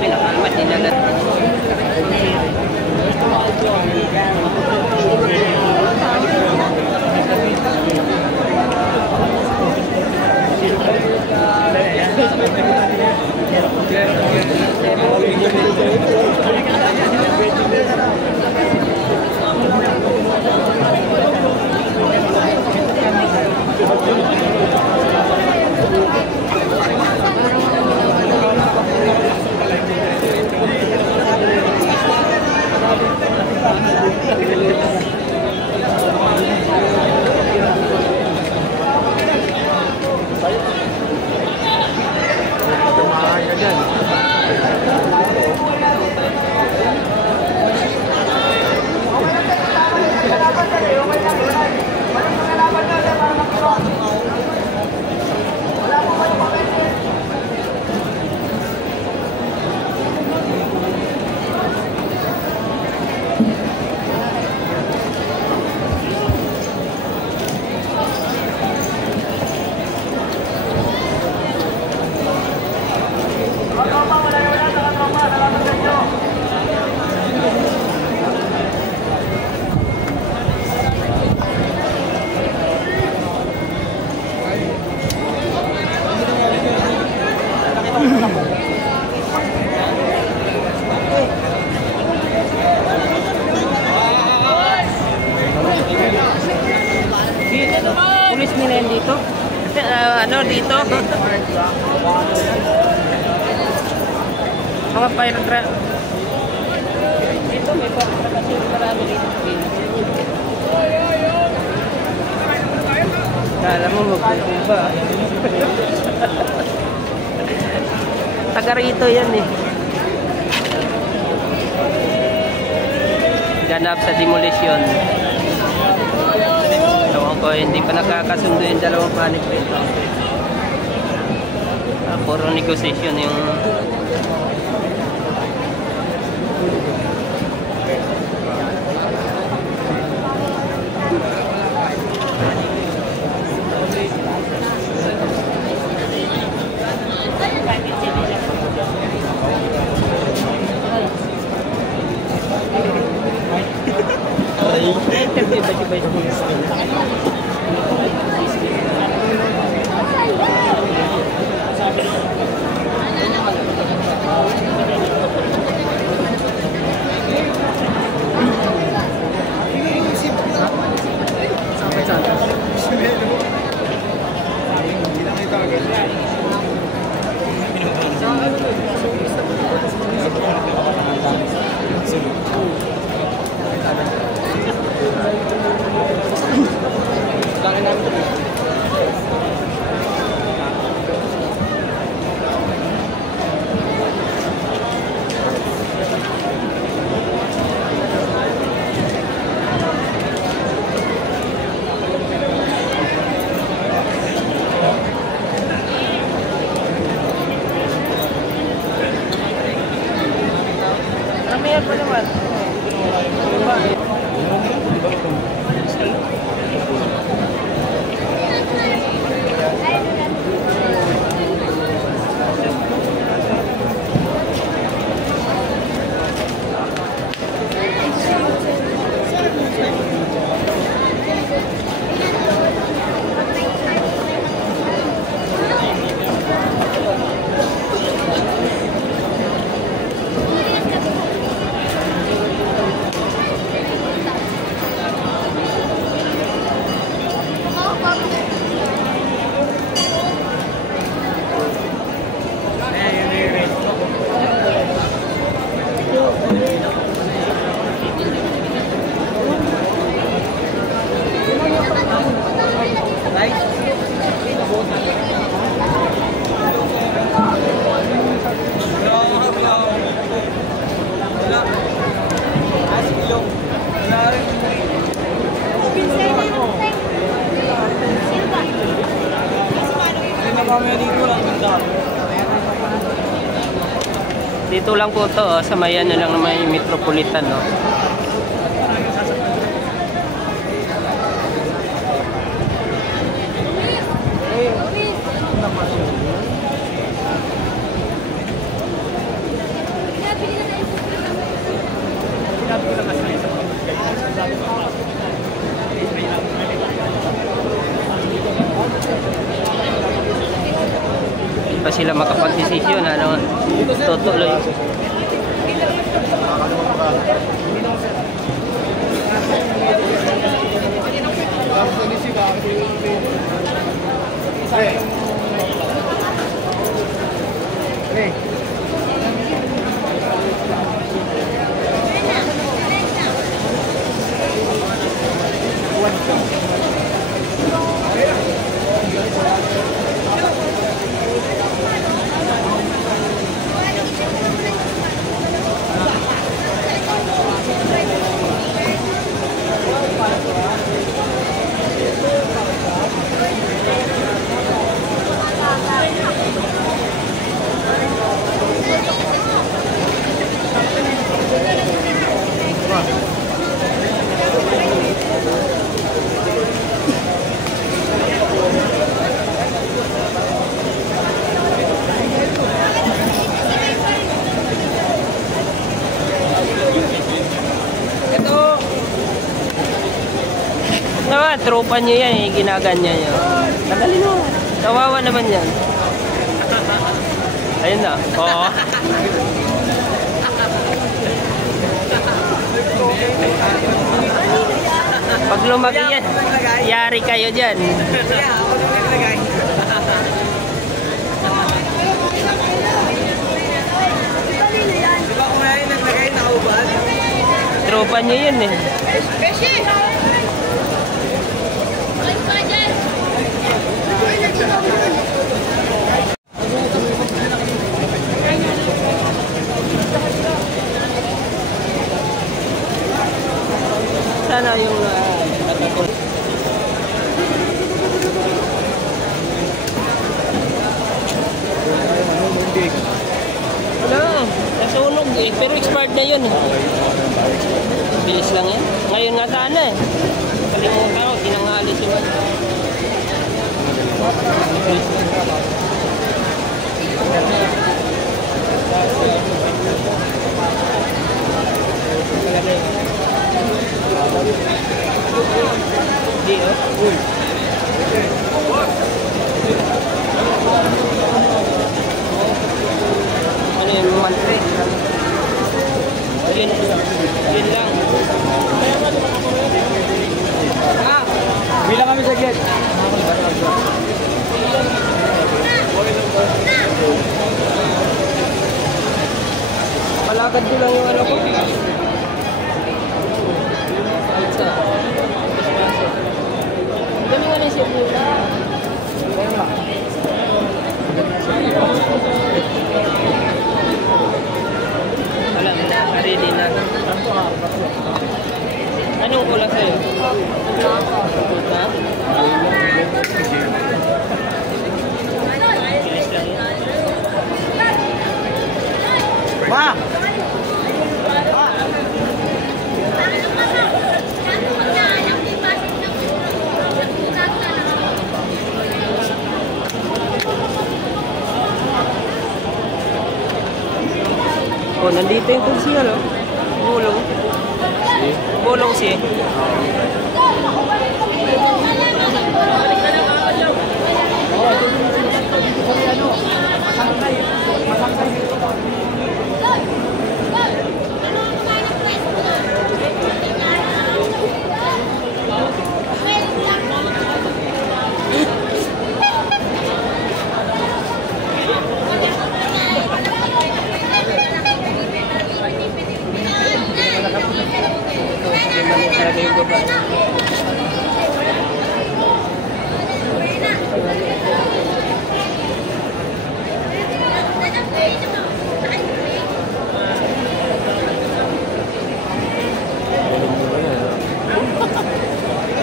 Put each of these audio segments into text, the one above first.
Pinakalmat nila na. Pulis nila yan dito? Ano dito? Mga fire truck. Dito may fire truck kasi marami dito. Kala mo magpupuba. Taga rito yan eh. Ganap sa demolition. Ewan ko, hindi pa nakakasundo yung dalawang panig rito. Puro negotiation yung Dito lang po to, sa mayan na lang na may Metropolitan, no. pa sila makapag-desisyon. Ano, tutuloy. Naman, tropa nyo yan, ginaganyan nyo. Tagalin mo. Kawawa naman yan. Ayun na. Oo. Pag lumaki yan, yari kayo dyan. Tropa nyo yan eh. Sana yung wala, nasunog eh, pero expired na yun. Bilis lang yan. Ngayon nga sana eh. Kalimutan ko, tinangalis yun. Ano yung mantre? Yun lang. Bilang kami sa gate. Palakad ko lang yung ano ko. Dami nga na siya po. Alam na, ready na. Anong kulang sa'yo? Ha? Bilis lang yan. Ma! Oh, nandito yung kursi, ano? Bulong. Bulong siya.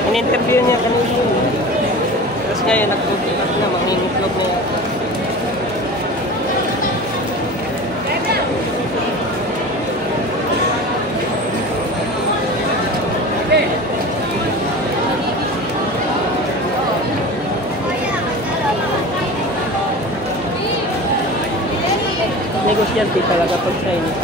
In-interview niya kanina yun. Tapos ngayon, nagpupunat na, mangingitlog na yata. Negosyante talaga pag Chinese.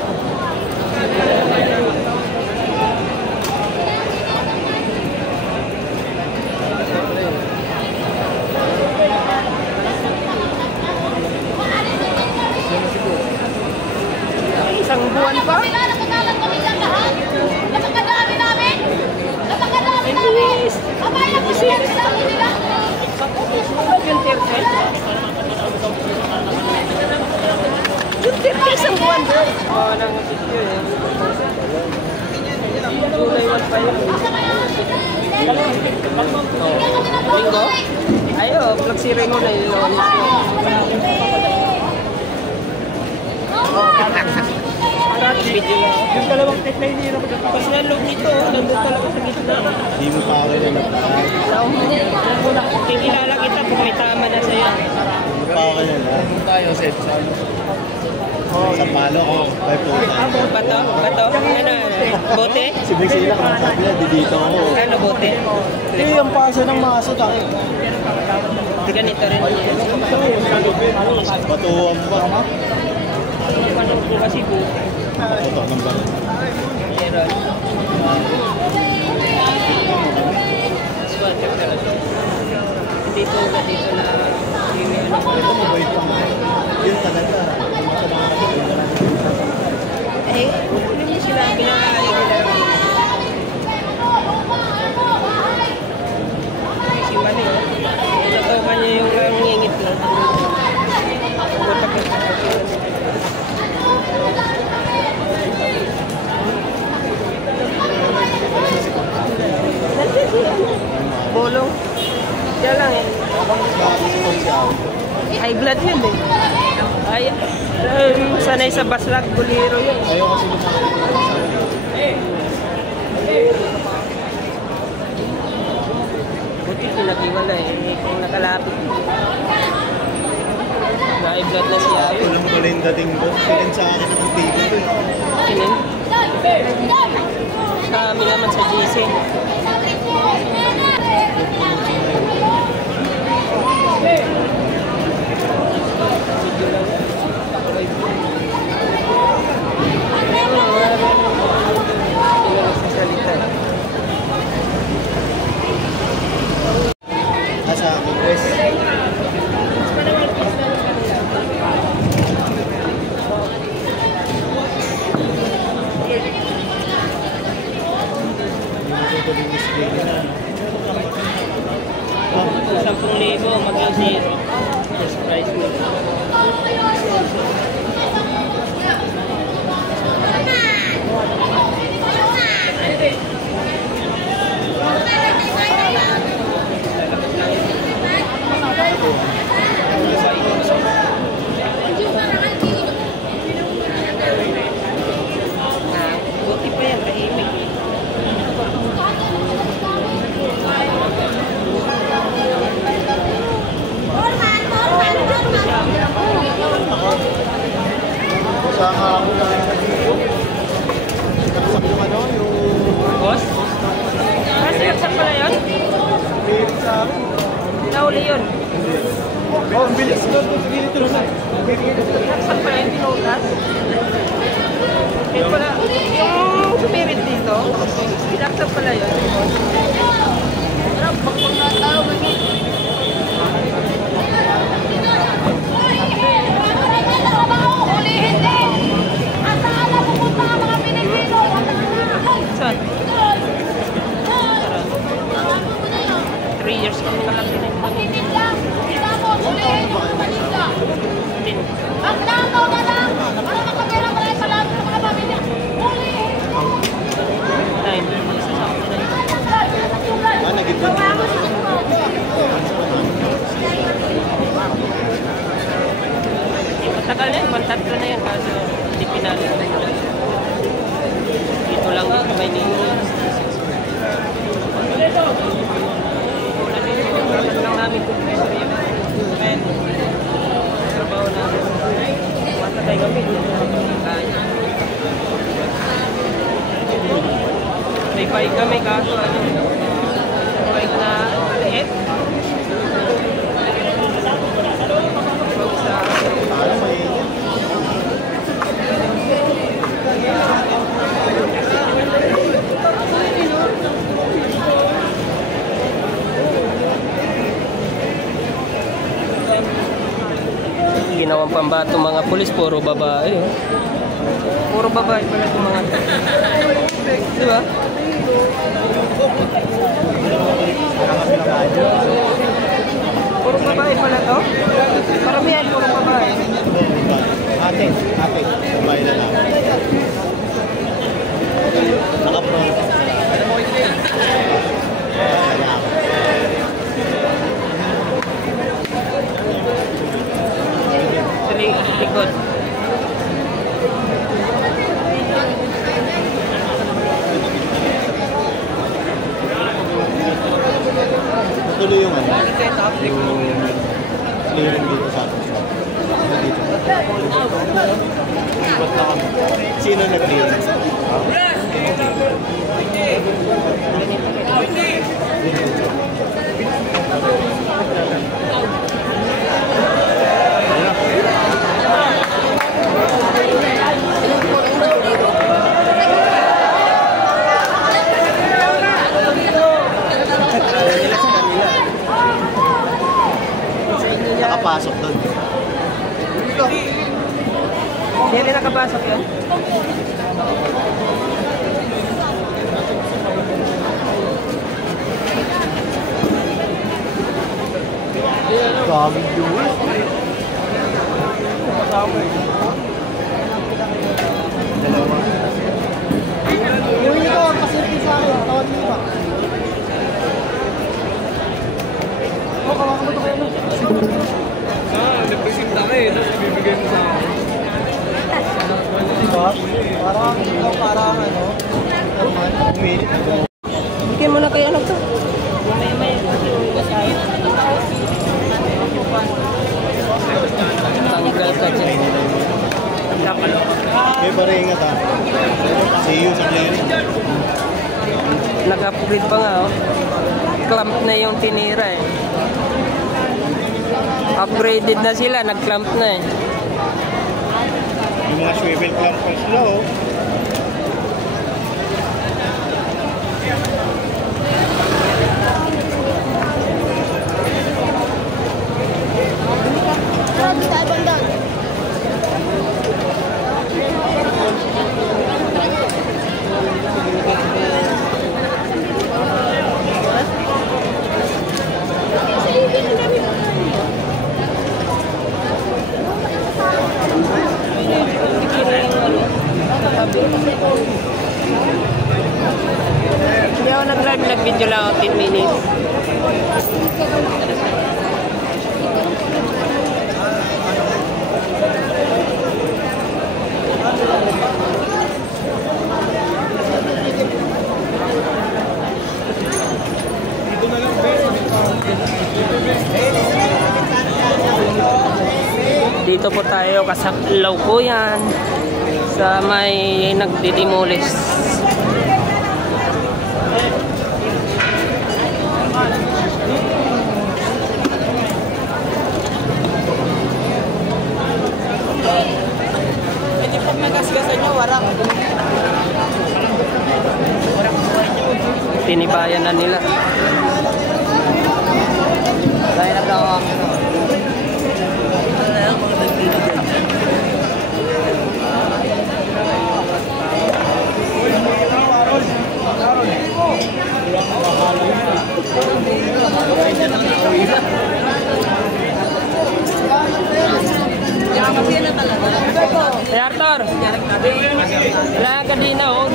ko? Ayo, Black Series mo na yung video lang. Yung dalawang tech na hindi naman kapag. Kasi nalog nito, nandun talaga sa gitna. Hindi mo pa ako rin nagpapag. Kikilala kita kung may tama na sa'yo. Hindi pa ako rin tayo, safe side. Sa palo ko, by puta. Bato? Bato? Ano? Bote? Sibig sila kung sabi na, dito ako. Ano bote? Eh, yung paso ng maso, tayo. Ganito rin. Batuhan ba? Ano po kasi bote? Batuhan ng bala. Meron. Squad check talaga. Dito na Ito mabait pa nga. Yun talaga. Eh, hindi sila pinakaali nila. Si Mali, natawa niya yung ngingit na. Bolong. Siya lang eh. High blood yun eh. Ay, sanay sa baslag, buliro yun. Ayaw kasi Buti pinag-iwala eh, kung nakalapit. High blood na siya yun. Walang pala yung dating ko. Silin sa akin ng TV ko eh. Kinin? Sa amin naman sa GC. Nasa akin, Wes. Sampung libo, maging zero. Yes, price mo. Buti pa yan, tahimik. Sama ako na sinaksak yung ano, yung Boss? Sinaksak pala yun? pilit sa akin. Nauli yun. Oh, ang bilis doon. Dito na. Sinaksak pala yun, pinutas. Kaya pala, yung sumirit dito, sinaksak pala yun. Parang pagpag na tao ganyan. Saan? 3 years kami nakapinig. Nagitna. Matagal na yun, kontakto na yan kaso hindi pinali. Dito lang yun, may nilo. Lang namin compressor yun. Kaya, trabaho namin. Matatay kami. May bike kami kaso ano, bike na liit. Huwag sa Parang mainit. ginawang pambato mga pulis, puro babae. Puro babae pala itong mga to. Di ba? Puro babae pala to? Paramihan, puro babae. Ate, babae na lang. Naka-front. clearing dito sa atin. Dito. Ikot na kami. Sino nag-clearing? Nakapasok doon. Hindi nakapasok yun? Daming viewers. Dalawa. Yung ito, pasirti sa akin. Tawad mo ba? Oo, kawakan mo ito kayo. Nag-receive na kayo, tapos bibigay mo sa akin. Diba? Parang ano? Bigyan mo na kayo ano to. May tanggal ka dyan. May baringat ha. See you sa clearing. Nag-upgrade pa nga oh. Clamp na yung tinira eh. Upgraded na sila, nag-clamp na eh. Yung mga swivel clamp pa sila oh. Hindi ako nag-live, nag-video lang ako 10 minutes. Dito po tayo kasaklaw po yan sa may nagdidemolis. Hindi pag nagasgasan nyo, warang. Tinibayan na nila. Kaya nagkakak. Hey Arthur! Wala ka din na oh.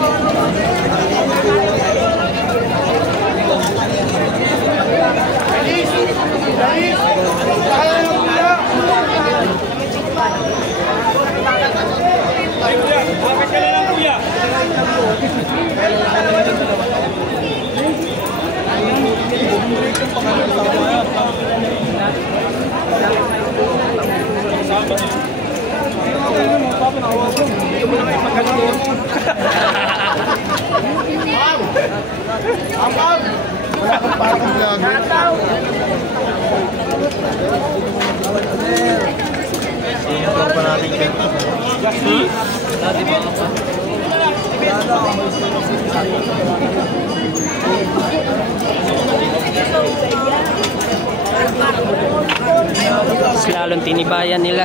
Lalong tinibayan nila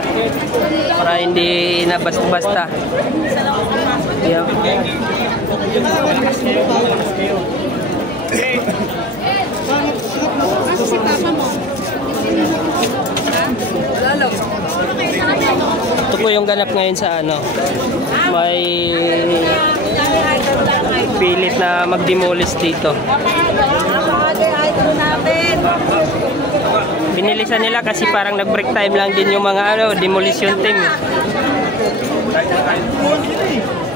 para hindi na basta-basta. Yep. Ito po yung ganap ngayon sa ano. May pilit na mag-demolish dito. Binilisan nila kasi parang nag-break time lang din yung mga ano, demolition team.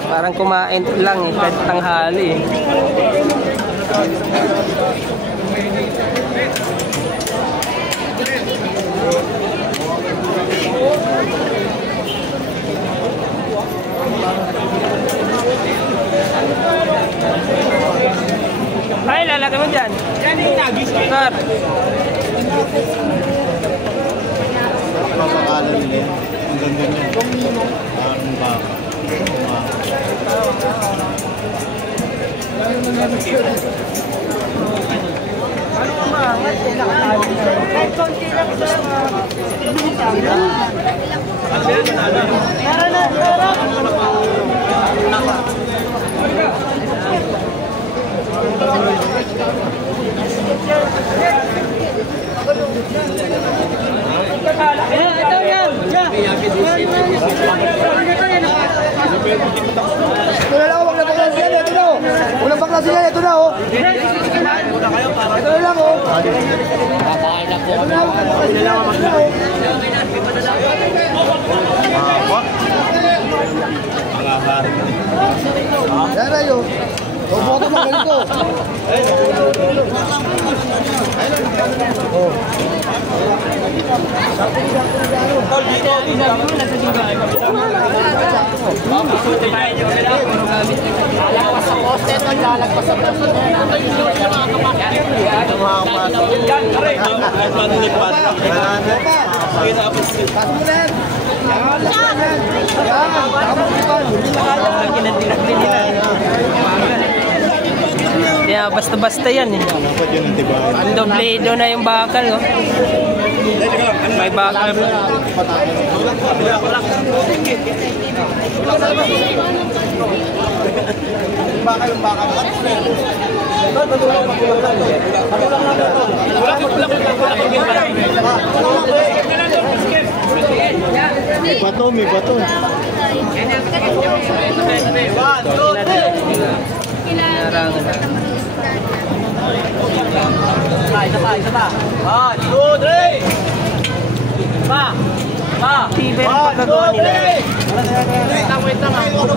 Parang kumain lang eh, kahit tanghali eh. Ano ang maangat? Kahit konti lang sa Tara na, tara! Ito yan! Ito na lang, wag na baklasin yan, ito na oh! Walang baklasin yan, ito na oh! Ito na lang oh! Ito na, wag na baklasin yan, ito na oh! Yan na yun! Bobo ka mga ganito! Oh! Lalagpas sa poste ito, lalagpas sa poste. Kaya basta-basta yan eh. Ang dobledo na yung bakal oh. May bakal. May bato, may bato. Isa pa. 1, 2, 3! Tibay ang pagkagawa nila.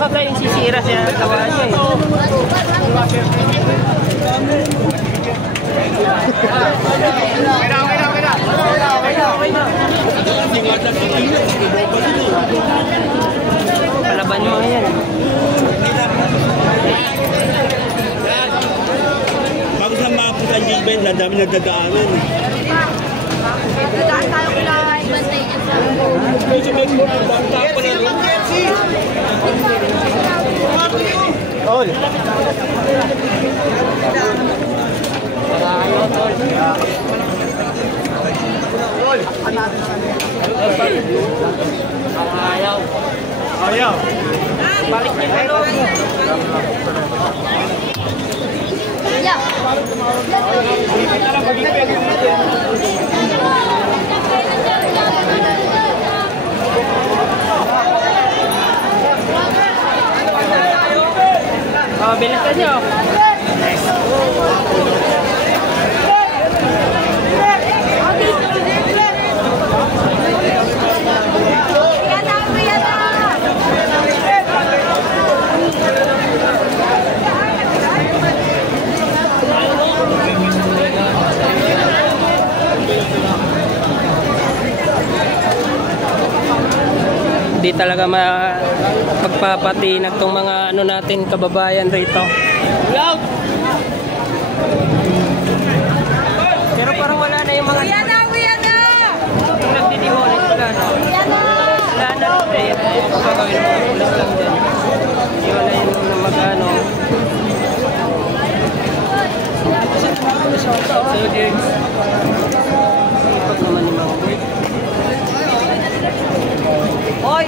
Baka yung sisira siya ng tawa niya eh. Palaban mo yan. Bago sa mapos ang Jilben, ang dami nagdadaanan. Dadaan tayo kila ibantay niya sa Tol! Ayaw. Ayaw! Balik niya ka loob. Oh, bilisan nyo. Di talaga magpapatinag tong mga ano natin kababayan rito. Pero parang wala na yung mga Kuya na! yung nagdidimolis wala na. Wala na. Gagawin mo ulit lang dyan. Wala yung mag-ano. So, Diggs. Ipag naman ni mga boy. Boy!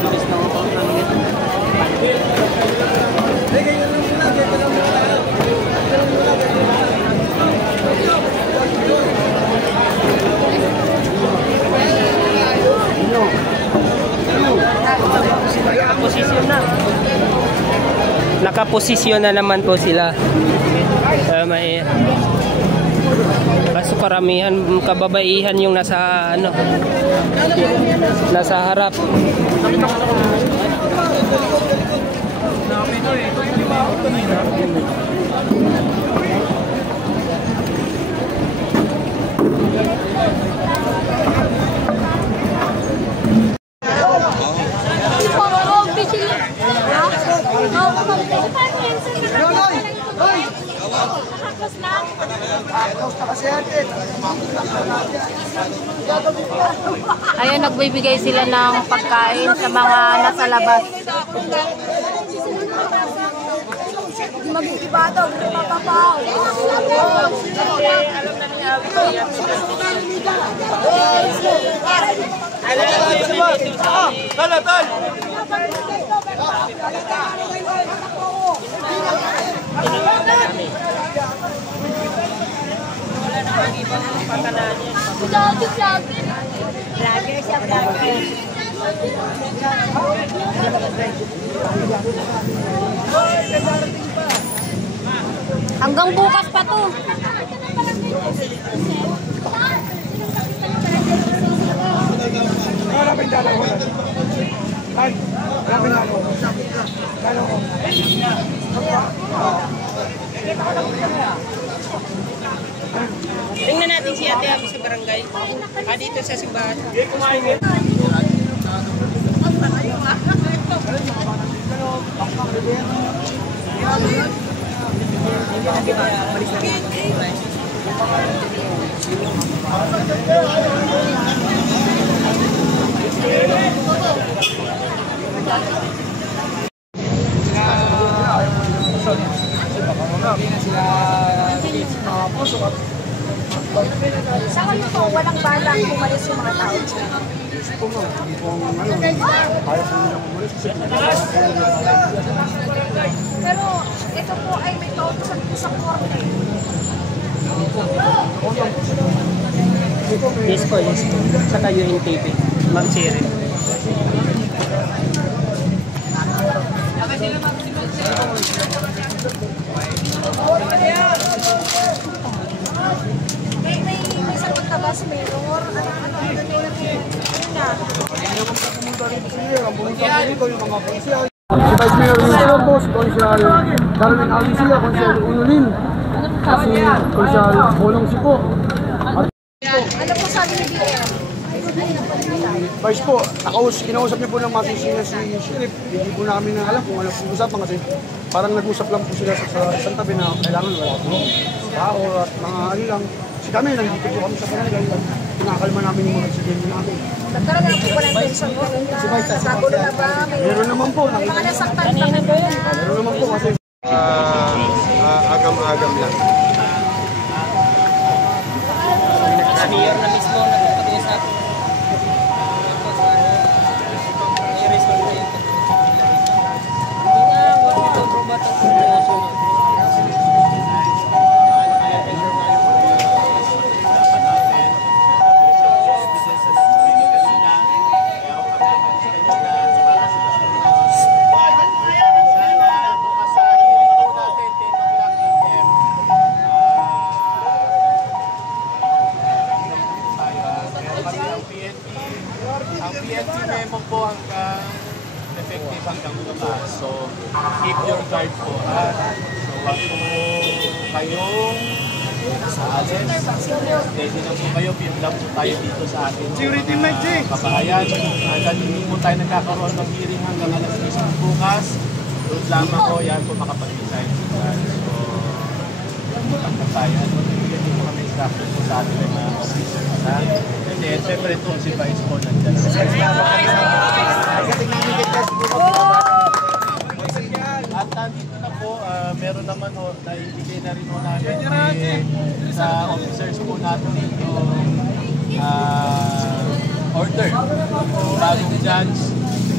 Bilis na ako lang nito. Nakaposisyon na naman po sila. May kaso karamihan kababaihan yung nasa ano, nasa harap. Ayun, nagbibigay sila ng pagkain sa mga nasa labas. Mag-ibado, papapaw. Vlogger siya, vlogger. Hanggang bukas pa to. Tingnan natin si Ate Abby sa barangay. Dito sa simbahan. Sa kayo po, walang balang umalis yung mga tao dyan. Pero ito po ay may pautusan po sa korte. Yes po. Saka UNTV. Ma'am Siri. May sagot na ba si Mayor? Si Vice Mayor Wilson Boss, Consyal Darwin Alicia, Consyal Unulin, si Consyal Bolong Sipo. Ano po sabi ni BM? Vice po, kinausap niyo po ng masisina si Sheriff. Hindi po namin na alam kung ano po usapan kasi parang nag-usap lang po sila sa isang tabi na kailangan wala po tao at mga ano lang. Kasi kami, nandito po kami sa barangay. Pinakalma namin yung mga residente namin. Nagkaroon na po ba ng tension po? Natagulo na ba? Meron naman po. May mga nasaktan na ba? Meron naman po kasi Agam-agam lang. Sa mayor na mismo nagpag-usap. May result na yun. Hindi nga, wala ito robot ang sumusunod. Ang PNP memo po hanggang effective hanggang bukas. So, keep your guard po. So, wag po kayong saalis. Steady na po kayo. Pin lang po tayo dito sa ating kabahayan. Hanggang hindi po tayo nagkakaroon ng hearing hanggang alas 10 bukas. Doon lamang po yan po makapag-design. So, pagka tayo. Hindi po kami instruction po sa ating mga officer. Hindi, siyempre ito si Vice po nandiyan. At nandito na po, meron naman ho, naibigay na rin ho namin sa officers po natin dito order. Bagong judge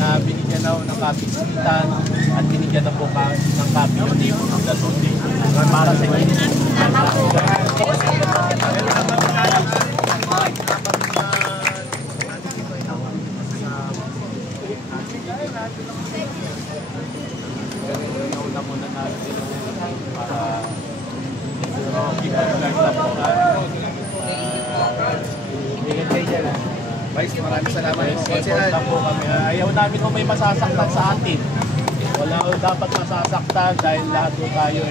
na binigyan na ho ng kapisitan at binigyan na po ng copy of the notice para sa inyo. Nauna muna natin para i-pag-flag na po. Vice, maraming salamat. Support na po kami. Ayaw namin kung may masasaktan sa atin. Wala ko dapat masasaktan dahil lahat po tayo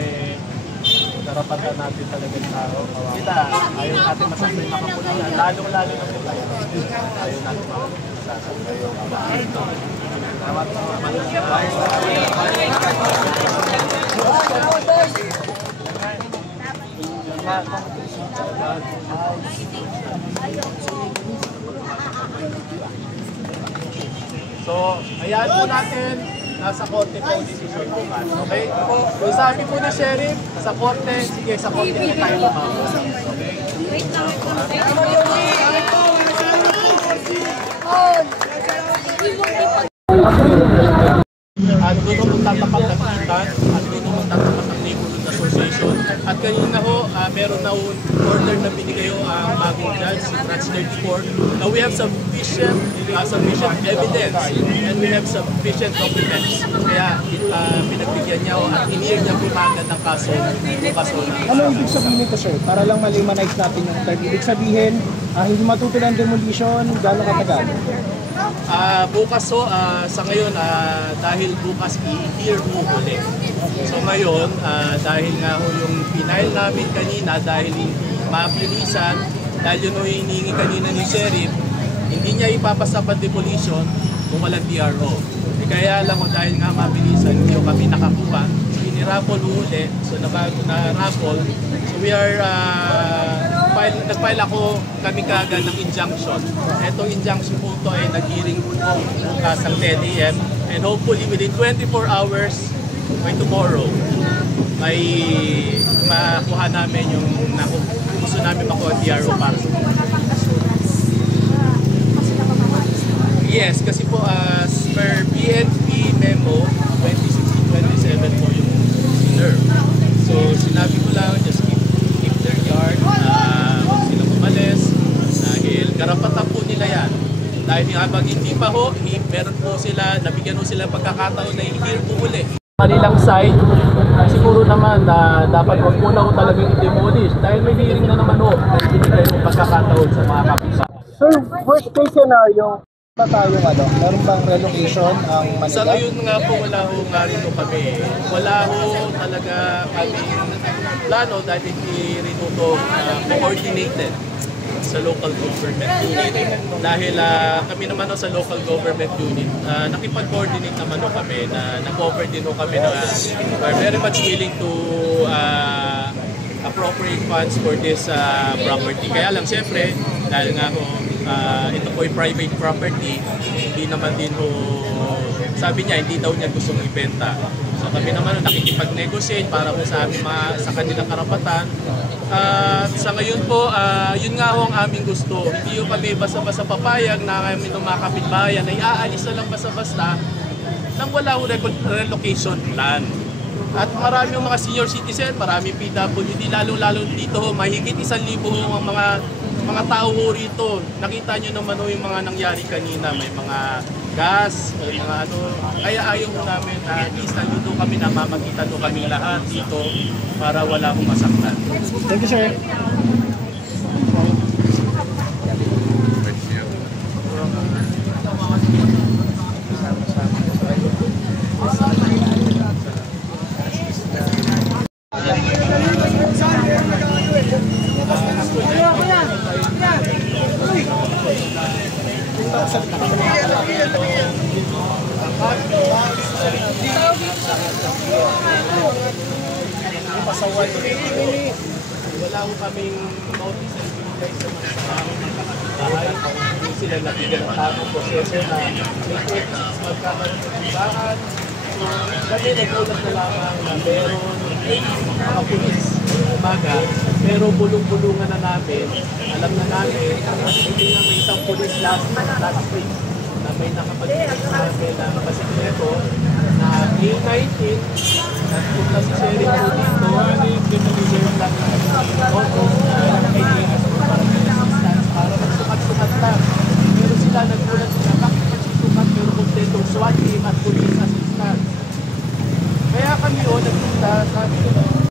karapatan natin talaga yung tao. Kita, ayaw natin masasaktan yung makapunan. Lalong-lalo na po tayo. Ayaw natin masasaktan. Salamat po. So, ayan po natin, nasa korte po ang decision po. Okay? Kung sabi po ni Sheriff, sa korte, sige, sa korte po tayo makakuha. Okay? At doon mo tatapat ng kitan, at doon mo tatapat ng neighborhood association. At kanina ho, meron na order na binigay ang bagong judge, si Branch 34. Now we have sufficient evidence and we have sufficient documents. Kaya pinagbigyan niya at iniir niya po kagad ng kaso. Ano ibig sabihin nito, sir? Para lang malimanize natin yung term. Ibig sabihin, hindi matutuloy ang demolition, gano'ng katagal? Bukas ho, sa ngayon, dahil bukas i-hear mo ulit. So ngayon, dahil nga ho yung pinail namin kanina, dahil mabilisan, dahil yun ho hinihingi kanina ni Sheriff, hindi niya ipapasapat demolition kung walang DRO. Kaya lang ho, dahil nga mabilisan, hindi ho kami nakakuha. So inirapol ulit, so nabago na rapol. So we are, nag-file ako kami kagad ng injunction. Itong injunction po ito ay nag-hearing po bukas ng 10 AM and hopefully within 24 hours by tomorrow may makuha namin yung gusto namin makuha DRO para sa Yes, kasi po as per PNP memo 2016-27 po yung sinner. So sinabi ko lang just keep their yard, huwag silang umalis dahil karapatan po nila yan. Dahil habang hindi pa ho, meron po sila, nabigyan po sila pagkakataon na i-hear po uli. Kanilang side, siguro naman na dapat wag muna ko talagang i-demolish dahil may hearing na naman ho na ibigay yung pagkakataon sa mga kapisa. Sir, worst case scenario, pa tayong meron bang relocation ang Manila? Sa ngayon nga po wala ho nga rin ho kami. Wala ho talaga kami plano dahil hindi rin ho coordinated sa local government unit. Dahil kami naman ho sa local government unit, nakipag-coordinate naman ho kami na nag-offer din ho kami na we're very much willing to appropriate funds for this property. Kaya lang siyempre, dahil nga ho, ito po ay private property, hindi naman din ho, sabi niya, hindi daw niya gustong ibenta. So kami naman nakikipag-negotiate para po sa amin sa kanilang karapatan. Sa ngayon po, yun nga ho ang aming gusto. Hindi ho kami basta-basta papayag na kami ng mga kapitbahayan na iaalis na lang basta-basta nang wala ho relocation plan. At marami yung mga senior citizen, marami PWD, lalo-lalo dito ho, mahigit 1,000 ho ang mga tao ho rito. Nakita nyo naman ho yung mga nangyari kanina, may mga gas, may mga ano. Kaya ayaw ho namin na at least nandito kami, namamagitan ho kami lahat dito para wala hong masaktan. Thank you, sir. Wala ko kaming notice and binigay sa mga bahay. Hindi sila nabigyan tamang proseso na may 26 magkakaroon ng timbangan. So, kami nagulat na lamang na meron mga pulis umaga, pero bulong-bulungan na namin. Alam na namin, hindi na may isang pulis last week na may nakapag-ibig sa namin na masikleto na May 19, nagpunta si Sheriff po dito, deserve lang ng autos na kailangan para assistance, para magsukat-sukat lang. Pero sila nagpulat sila, bakit magsusukat pero kompletong SWAT team at police assistance. Kaya kami nagpunta, sabi ko,